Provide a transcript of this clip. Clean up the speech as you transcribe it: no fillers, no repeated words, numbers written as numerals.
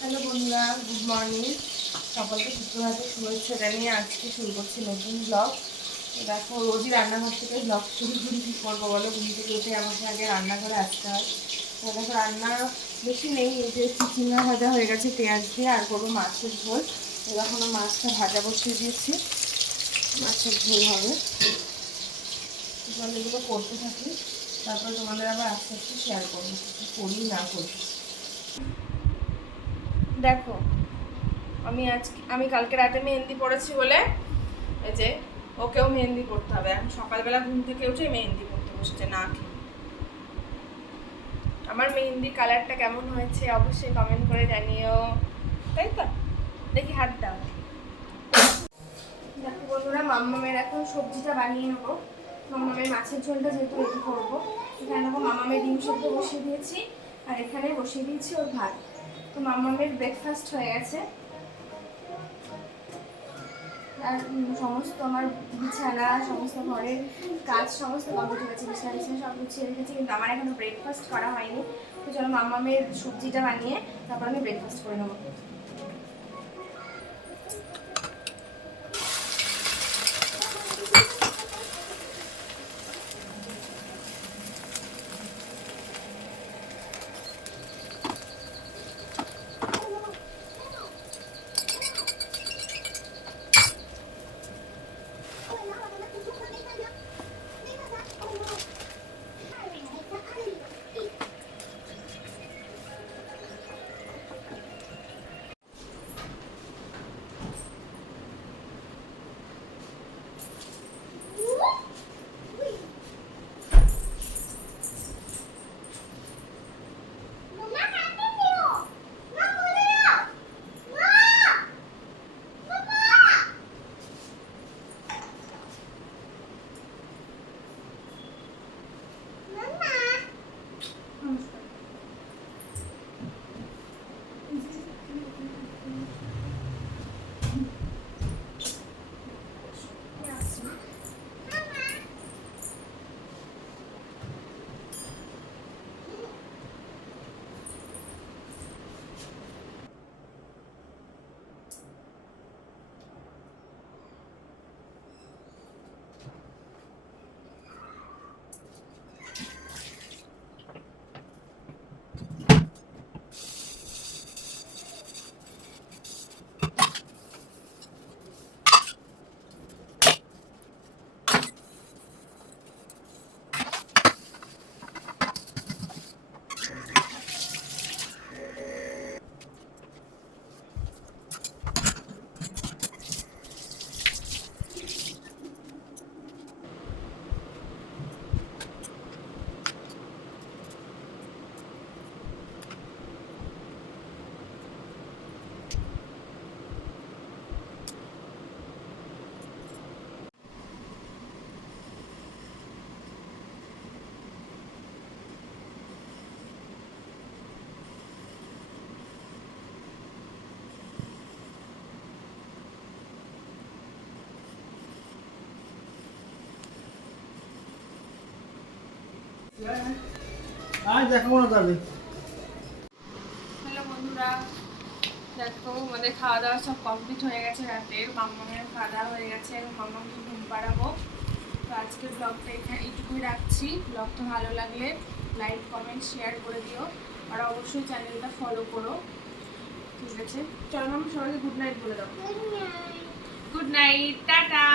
Hello বন্ধুরা, good morning. সকলকে সুপ্রভাতে শুভেচ্ছা জানিয়ে আজকে শুরু করছি নতুন ব্লগ। দেখো, রোজই রান্নাঘর থেকে ব্লগ শুরু করি। কী করবো বলো, ঘুম থেকে উঠে আমাকে আগে রান্নাঘরে আসতে হয়। তো দেখো, রান্না বেশি নেই, এই যে চিচিঙ্গা ভাজা হয়ে গেছে পেঁয়াজ দিয়ে, আর করবো মাছের ঝোল। এখনো মাছটা ভাজা বসিয়ে দিয়েছি, মাছের ঝোল হবে। এগুলো করতে থাকি, তারপর তোমাদের আবার আস্তে আস্তে শেয়ার করবো কিছু করি না করি। দেখো, আমি কালকে রাতে মেহেন্দি পড়েছি বলে এই যে ওকেও মেহেন্দি পড়তে হবে। এখন সকালবেলা ঘুম থেকে উঠে মেহেন্দি পড়তে বসছে না খেয়ে। আমার মেহেন্দির কালারটা কেমন হয়েছে অবশ্যই কমেন্ট করে জানিও, তাই তো? দেখি হাত দাও। দেখো বন্ধুরা, মাম্মামের এখন সবজিটা বানিয়ে নেবো। মাম্মামের মাছের ঝোলটা যেহেতু রেডি করবো, এখানে দেখো মাম্মামের ডিম সেদ্ধ বসিয়ে দিয়েছি, আর এখানে বসিয়ে দিয়েছি ওর ভাত। তো মাম্মামের ব্রেকফাস্ট হয়ে গেছে, আর সমস্ত আমার বিছানা, সমস্ত ঘরের কাজ সমস্ত কমপ্লিট হয়েছে, বিছানা বিছানা সব গুছিয়ে রেখেছি, কিন্তু আমার এখনো ব্রেকফাস্ট করা হয়নি। তো চলো মাম্মামের সবজিটা বানিয়ে তারপর আমি ব্রেকফাস্ট করে নেবো। দেখো না তবে। হ্যালো বন্ধুরা, দেখো আমাদের খাওয়া দাওয়া সব কমপ্লিট হয়ে গেছে। রাতের মাম্মামের খাওয়া দাওয়া হয়ে গেছে, এবং মাম্মামকে ঘুম পাড়াবো। তো আজকের ব্লগটা এখানে এইটুকুই রাখছি। ব্লগটা ভালো লাগলে লাইক কমেন্ট শেয়ার করে দিও, আর অবশ্যই চ্যানেলটা ফলো করো। ঠিক আছে, চলো মাম্মা, সবাইকে গুড নাইট বলে দাও। Good night, tata.